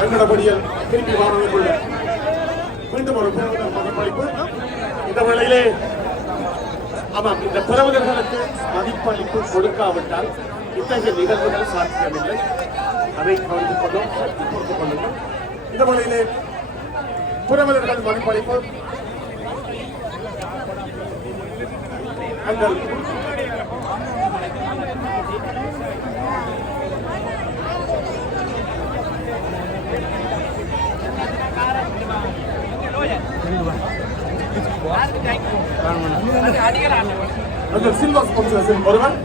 வெங்கடபடியில் திருப்பி வாரங்களுக்குள்ள மீண்டும் ஒரு மதிப்பளிப்பு. இந்த வேளையிலே ஆமாம், இந்த புறவலர்களுக்கு மதிப்பளிப்பு கொடுக்காவிட்டால் இத்தகைய நிகழ்வுகள் சாத்தியமில்லை. அதை கவனித்துக் கொள்ளும், பொறுத்துக் கொள்ளுங்கள். இந்த வேளையிலே புறவலர்கள் மதிப்பளிப்பு அந்த சில்வர் ஸ்பான்சர்ஸின் ஒருவர்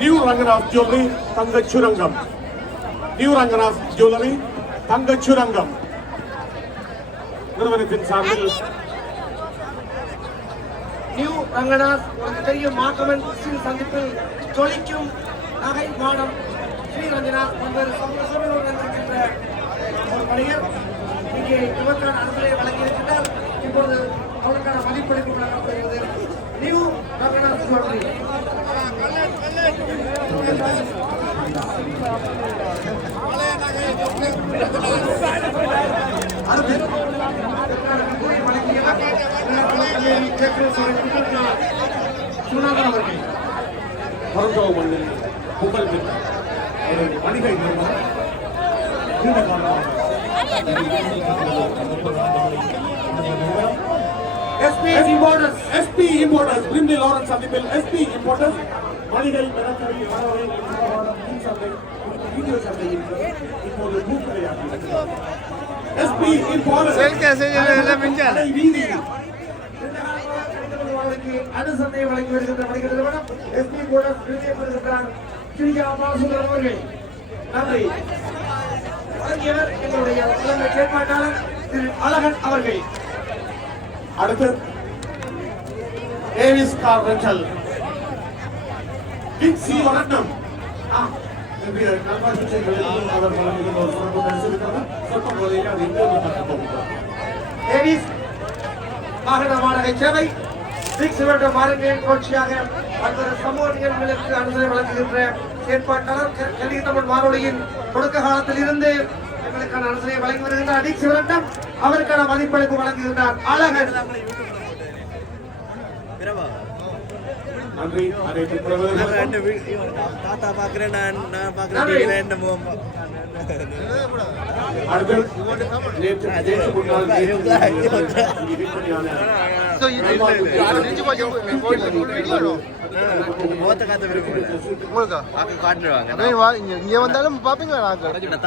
நியூ ரங்கநாத் ஜுவல்லரி தங்கச்சுரங்கம். நியூ ரங்கநாத் ஜுவல்லரி தங்கச்சுரங்கம் நிறுவனத்தின் சார்பில் நியூ ரங்கநாத் தெரியும் மாக்கமன் சந்திப்பில் ஜொலிக்கும் நகை மாடம் ஸ்ரீரஞ்சனாத் பல்வேறு சமூகத்தின்ற ஒரு பணியர் இங்கே இவருக்கான அனுமதியை வழங்கியிருக்கிறார். இப்போது அவருக்கான மதிப்பளிப்பு வழங்கப்படுகிறது. நியூ ரங்கநாத் ஜுவல்லரி சுனாகர் அவர்கள் மருத்துவ மண்ணில் புகழ் பெற்ற ஒரு வணிகை நிறுவனம் நீண்ட காலமாக SP Importers பிரிம்லி லாரன்ஸ் சந்திப்பில் SP Importers மளிகை மெனக்கரி வரவை சந்தை வீடியோ சந்தையில் இப்போது பூக்கடையாக SP Importers அனுசந்தையை வழங்கி வருகின்ற வணிக நிறுவனம் SP Importers அவர்கள் நன்றி. வழங்கியவர் எங்களுடைய செயற்பாட்டாளர் திரு அழகன் அவர்கள். அடுத்து Avis car rental Big C வணக்கம். அவர் வழங்குகின்ற ஒரு சிறப்பு பரிசு இருக்கிறது. சொற்ப போதையில் அது இன்னொரு தரப்போகிறார். ஏவிஸ் வாகன வாடகை சேவை பிக் வருட மாறுகையின் கோட்சியாக பல்வேறு சமூக நிகழ்வுகளுக்கு அனுசரணை வழங்குகின்ற செயற்பாட்டாளர் கல்வி தமிழ் வானொலியின் தொடக்க காலத்தில் இருந்து எங்களுக்கான அனுசரணை வழங்கி வருகின்றார். அடிக் சிவரட்டம் அவருக்கான மதிப்பளிப்பு வழங்குகின்றார் அழகன். நன்றி. தாத்தா பாக்குறேன், நான் பாக்குறேன். இங்க வந்தாலும் பாப்பீங்களா?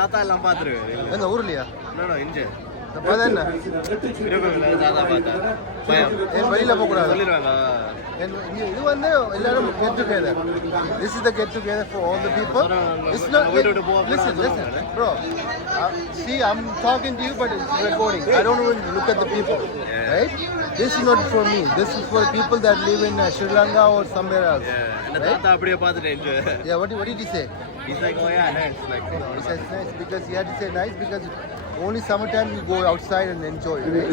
தாத்தா எல்லாம் பாத்துருவேன். எந்த ஊர்லயா? இங்க வெளியில போக கூடாது. இது வந்து எல்லாரும் get together. This is the get together for all the people. It's not. Listen, bro. See, I'm talking to you, but it's recording. I don't even look at the people, right? This is not for me. This is for people that live in Sri Lanka or somewhere else. Yeah. What did he say? He's like, oh yeah, nice. Like, he says nice because he had to say nice because only summertime we go outside and enjoy, right?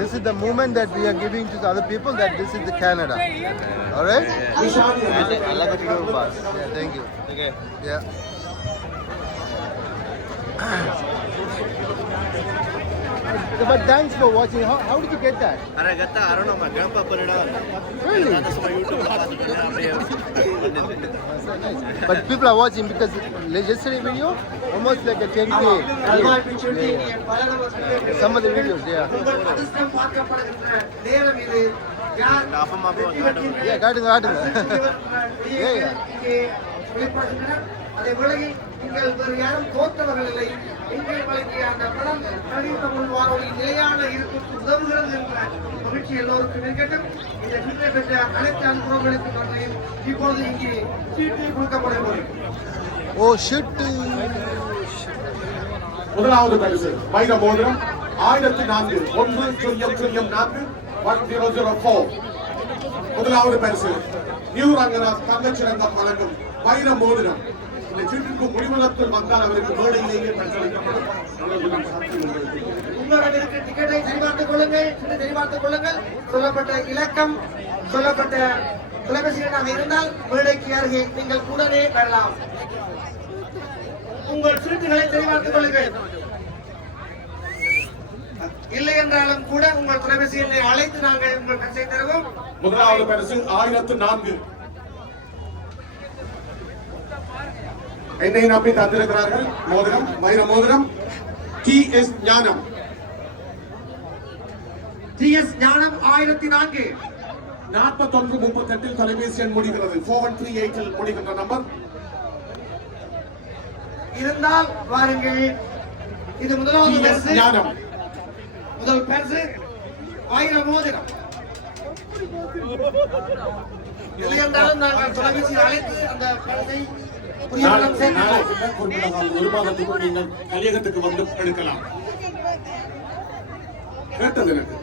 This is the movement that we are giving to the other people, that this is the Canada. All right? I love it, your boss. Yeah, thank you. Okay. Yeah. But thanks for watching. How did you get that? I got that. I don't know. My grandpa put it on. Really? That's my YouTube. But people are watching because yesterday video almost like a 10K. Some of the videos, yeah. Yeah, காட்டுங்க. Yeah. அதை விலகி நீங்கள் வேறு யாரும் தோற்றவர்கள் இல்லை. எங்கள் வழங்கிய அந்த படம் கல்வி தமிழ் வானொலி நிலையான இருப்புக்கு உதவுகிறது என்ற மகிழ்ச்சி எல்லோருக்கும் இருக்கட்டும். இந்த விருதை பெற்ற அனைத்து அனுபவங்களுக்கு நன்றியும். இப்பொழுது இங்கே சீட்டு கொடுக்கப்படுகிறது. Oh shit. முதலாவது பரிசு வைர மோதிரம் 1004 104. முதலாவது பரிசு நியூ ரங்கநாத் தங்கச்சிரங்கம் வழங்கும் வைர மோதிரம். இந்த சீட்டிற்கு முடிவுலத்தில் வந்தால் அவருக்கு மேடையிலேயே பரிசளிக்கப்படும். பின்வரும் இருக்கிற டிக்கெட்டை சரிபார்த்துக் கொள்ளுங்கள். சரிபார்த்துக் கொள்ளுங்கள். சொல்லப்பட்ட இலக்கம் சொல்லப்பட்ட தொலைபேசி எண்ணாக இருந்தால் மேடைக்கு அருகே நீங்கள் உடனே வரலாம். உங்கள் சீட்டுகளை சரிபார்த்துக் கொள்ளுங்கள். இல்லை என்றாலும் கூட உங்கள் தொலைபேசி எண்ணை அழைத்து நாங்கள் உங்கள் பரிசை தருவோம். முதலாவது பரிசு 1004. என்னை நம்பி தந்திருக்கிறார்கள். மோதிரம், வைர மோதிரம். TS ஞானம். TS ஞானம் 1004. 4138 தொலைபேசி எண் முடிகிறது. 4138 முடிகின்ற நம்பர் இருந்தால் வாருங்கள். இது முதலாவது TS பரிசு. ஞானம். முதல் பரிசு வைர மோதிரம். இல்லை என்றாலும் நாங்கள் தொலைபேசி அழைத்து அந்த பரிசை புரியவனம் சேர்க்கிறோம். ஒரு மாதத்துக்கு நீங்கள் கலியகத்துக்கு வந்து எடுக்கலாம். கேட்டது எனக்கு.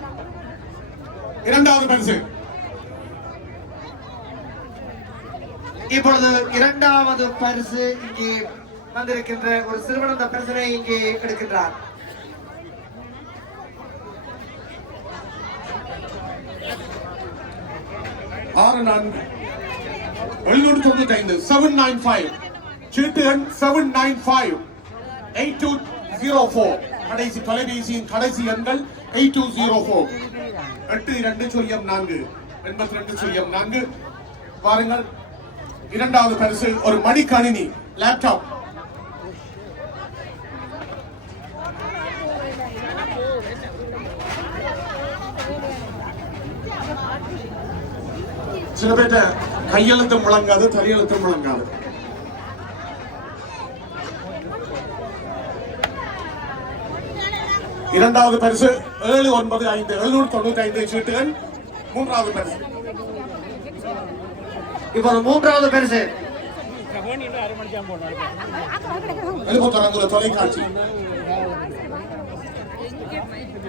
இரண்டாவது பரிசு இப்பொழுது இரண்டாவது பரிசு இங்கே வந்திருக்கின்ற ஒரு சிறுவன் அந்த பரிசனை இங்கே எடுக்கின்றார். ஆறு 795 795 சீட்டு எண் 795 8204 கடைசி தொலைபேசியின் கடைசி எண்கள் 8204 8204 8204. பாருங்கள், இரண்டாவது பரிசு ஒரு மடிக்கணினி லேப்டாப். சில பேர்ட்ட கையெழுத்தும் முழங்காது, தலையெழுத்தும் முழங்காது. இரண்டாவது பரிசு 795 795 சீட்டுகள். மூன்றாவது பரிசு இப்போது மூன்றாவது பரிசு 74 தொலைக்காட்சி.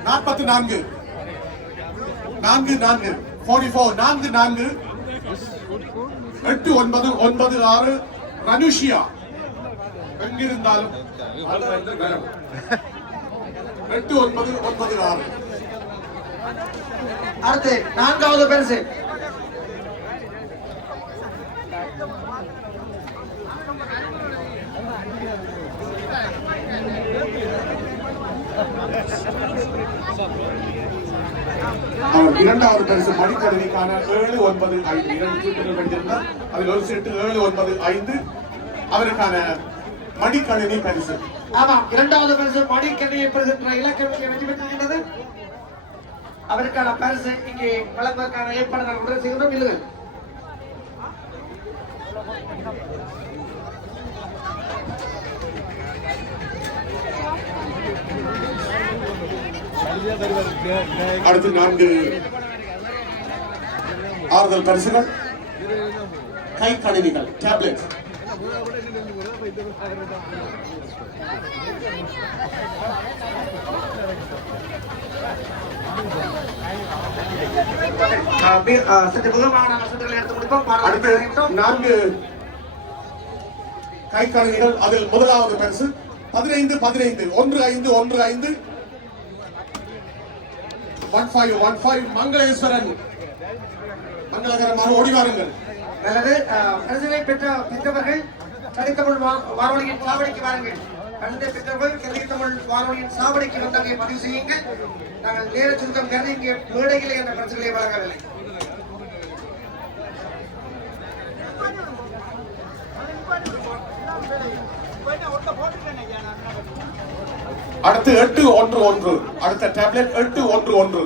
44 44 44 8996 ரனுஷியா எங்கிருந்தாலும் 8996. அடுத்து நான்காவது பரிசு அவர் இரண்டாவது பரிசு மடிக்கணினிக்கான 795 இரண்டு சீட்டுகள் வென்றிருந்தார். அதில் ஒரு சீட்டு 795 அவருக்கான மடிக்கணினி பரிசு. ஆமாம், இரண்டாவது பரிசு மடிக்கணினியை பெறுகின்ற இலக்கம் இங்கே வெற்றி பெற்றிருக்கின்றது. அவருக்கான பரிசு இங்கே வழங்குவதற்கான ஏற்பாடு நாங்கள் உடனே செய்கின்றோம். இல்லைகள் அடுத்து 4 ஆறுதல் பரிசுகள் கை கணினிகள் டேப்லெட். சற்று முகமான வசதிகளை எடுத்து முடிப்போம். அடுத்து 4 கை கணினிகள். அதில் முதலாவது பரிசு 15 15 15 15 மங்களேஸ்வரன். மங்களகரமாக ஓடி வாருங்கள். அல்லது பரிசினை பெற்றவர்கள் கலித்தமிழ் வானொலியின் சாவடிக்கு வாருங்கள். பரிசினை பெற்றவர்கள் கலித்தமிழ் வானொலியின் சாவடிக்கு வந்து அங்கே பதிவு செய்யுங்கள். நாங்கள் நேர சுருக்கம் கருதி இங்கே மேடையில் என்ற பரிசுகளை வழங்கவில்லை. அடுத்து 811 அடுத்த டேப்லெட் 811.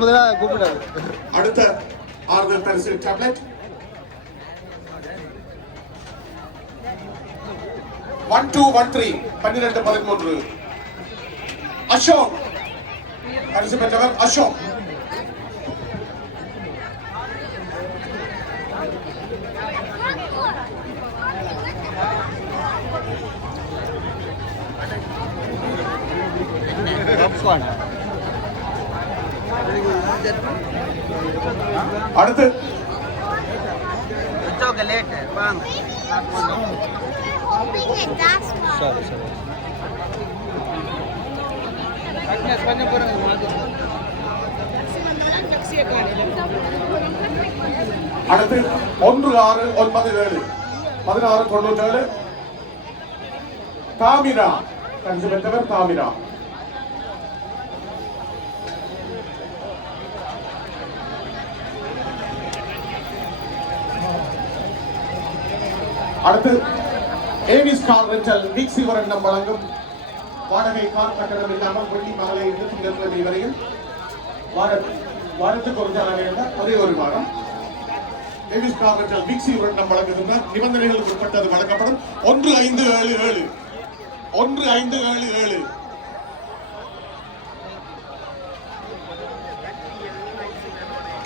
முதல்ல கூப்பிடாது. அடுத்த ஆறுதல் பரிசு டேப்லெட் 1213 1213 அசோக். பரிசு பெற்றவர் அசோக். அடுத்து Chocolate later. Bang. Sorry, sorry. அடுத்து 1697 1697 தாமிரா பரிசு பெற்றவர் தாமிரா. அடுத்து ஏவிஸ் கார் ரெண்டல் வீக்ஸிவரண்டம் வழங்கும் வாடகை கார் கட்டணம் இல்லாமல் வெள்ளி மகளிர் திங்கட்கிழமை வரையில் வாரத்துக்கு ஒரு தடவை ஒரே ஒரு வாரம் ஏவிஸ் கார் ரெண்டல் வீக்ஸிவரண்டம் வழங்குகின்ற நிபந்தனைகளுக்கு உட்பட்டது வழங்கப்படும். 1577 1577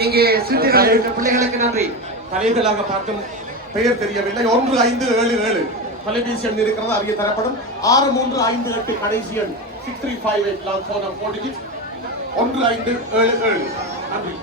இங்கே சிறுத்தைகள் இருக்கிற பிள்ளைகளுக்கு நன்றி. தலைகளாக பார்க்கும் பெயர் தெரியவில்லை. 1577 தொலைபேசி எண் இருக்கிறது, அறிய தரப்படும். 6358 கடைசி எண் 6358 லாங் போன் 4 digits 1577. நன்றி.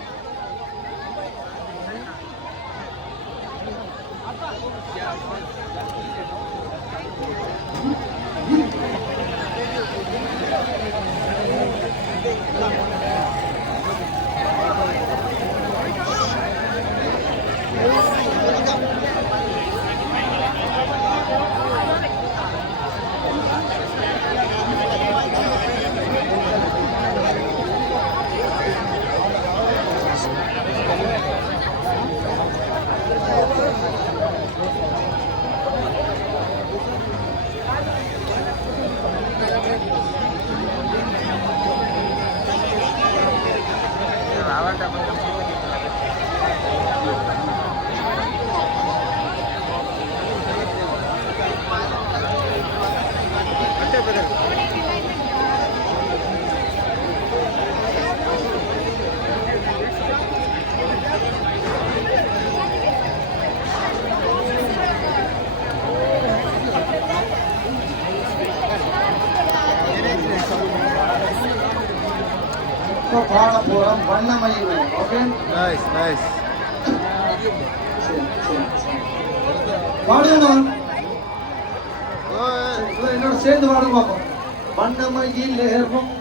பாடப்போறம் வண்ணமயில். Okay, Nice, nice. பாடுங்க. Go ahead. என்னோட சேர்ந்து பாடுங்க பார்ப்போம். வண்ணமயில் ஏறும்